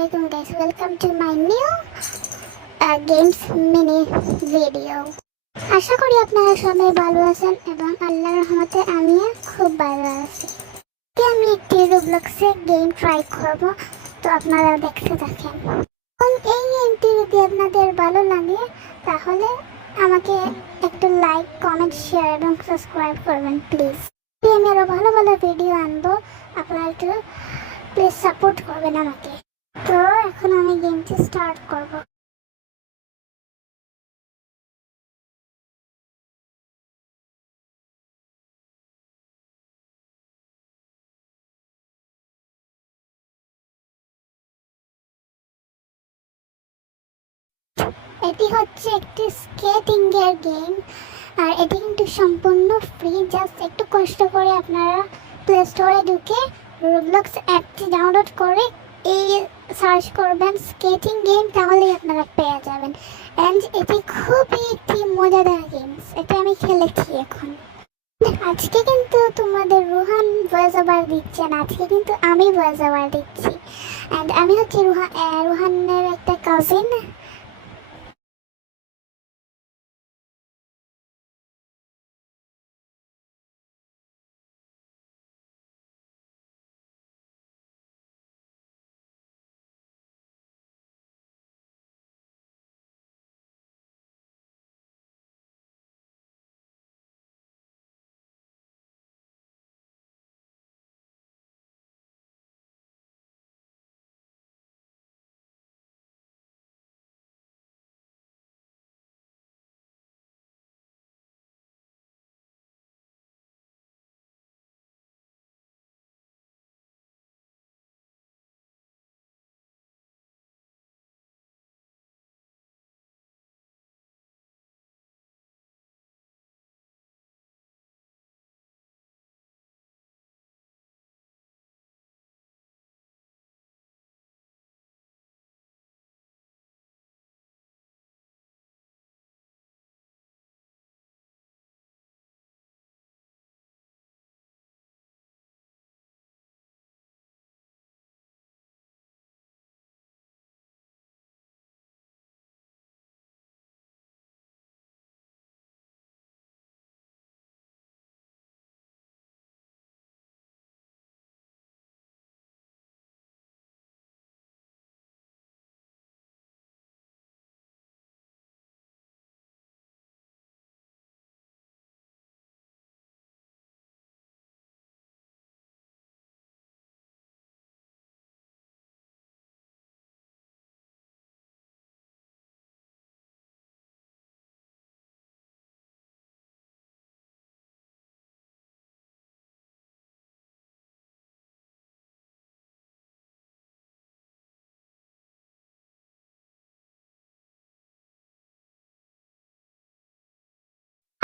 Assalamualaikum guys, welcome to my new games mini video. আশা করি আপনারা সবাই ভালো আছেন এবং আল্লাহর রহমতে আমিও খুব ভালো আছি। আমি একটি রোবলক্সে গেম ট্রাই করব, তো আপনারা দেখতে থাকেন। এই গেমটি যদি আপনাদের ভালো লাগে তাহলে আমাকে একটু লাইক, কমেন্ট, শেয়ার এবং সাবস্ক্রাইব করবেন প্লিজ। আমি আরো ভালো ভালো ভিডিও আনবো, আপনারা একটু প্লিজ সাপোর্ট করবেন আমাকে। তো এখন আমি গেমটি স্টার্ট করব। এটি হচ্ছে একটি স্কেটিং এর গেম, আর এটি কিন্তু সম্পূর্ণ ফ্রি। জাস্ট একটু কষ্ট করে আপনারা প্লে স্টোরে ঢুকে রোবলক্স অ্যাপটি ডাউনলোড করে এই সার্চ করবেন স্কেটিং গেম, তাহলেই আপনারা পেয়ে যাবেন। অ্যান্ড এটি খুবই একটি মজাদার গেমস, এটা আমি খেলেছি এখন। আজকে কিন্তু তোমাদের রুহান ভয়েস ওভার দিচ্ছে না, আজকে কিন্তু আমি ভয়েস ওভার দিচ্ছি। অ্যান্ড আমি হচ্ছে রুহানের একটা কাজিন।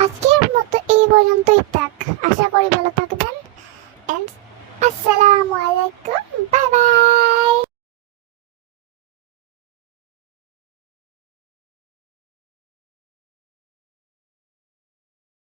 আজকের মতো এই পর্যন্তই থাক, আশা করি ভালো থাকবেন। এন্ড আসসালামু আলাইকুম।